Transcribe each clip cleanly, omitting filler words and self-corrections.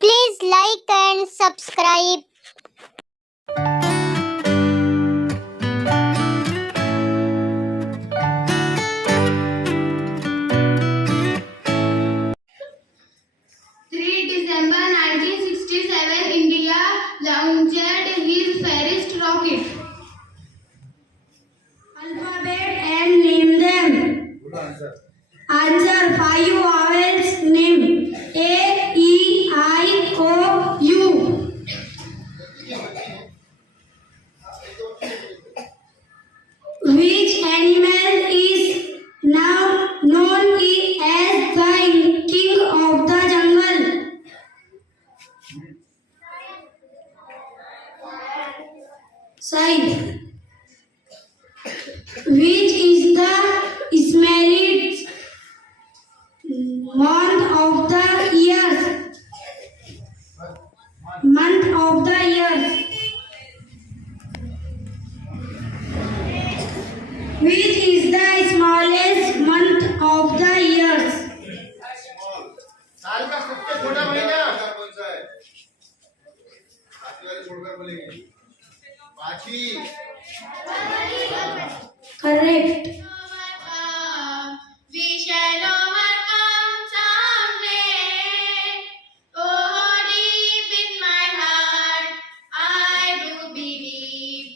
Please like and subscribe. December 1967, India launched his first rocket. Alphabet and name them. Good answer. Answer 5 vowels name. A, E, I, O, U. Which animal is now known as the king of the jungle? Sai. Which is the smallest month of the year? Month of the year. Which is the smallest month of the year? साल का सबसे छोटा महीना कौन सा है? सातवीं वाले छोड़कर बोलेंगे। पांचवी। Correct. We shall overcome someday. Oh, deep in my heart, I do believe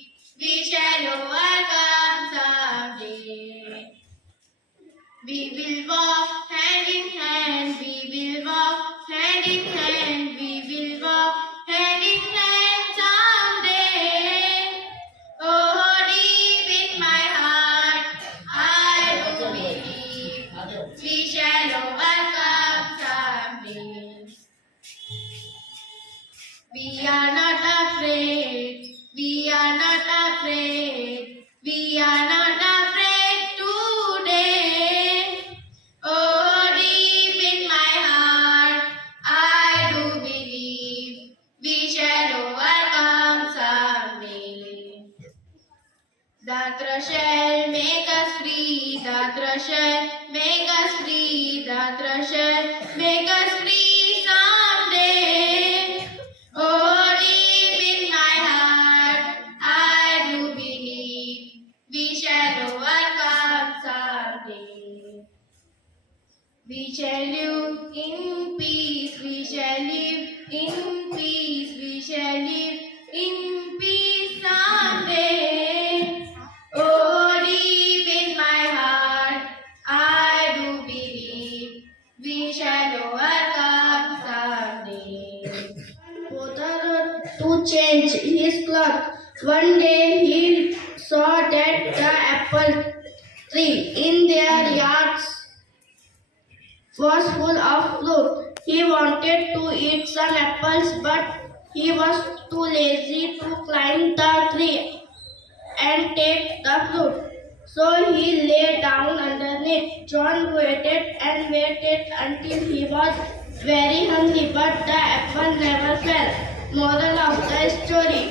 we shall overcome someday. We will walk hand in hand. We will walk hand in hand. We will walk hand in hand someday. Oh, deep in my heart, I do believe we shall overcome someday. We are not afraid. We are not afraid. We are not afraid today. Oh, deep in my heart, I do believe we shall overcome someday. The threshold make us free. The threshold make us free. The threshold make us free someday. Oh, deep in my heart, I do believe we shall overcome someday. We shall live in peace. We shall live in peace. We shall live in peace someday. Oh, deep in my heart, I do believe we shall overcome someday. Father to change his cloth. One day he saw that the apple tree in their yards was full of fruit. He wanted to eat some apples, but he was too lazy to climb the tree and take the fruit. So he lay down underneath. John waited and waited until he was very hungry, but the apple never fell. Moral of the story: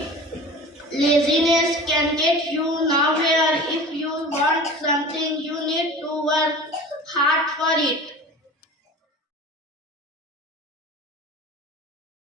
laziness can get you nowhere. If you want something, you need to work hard for it.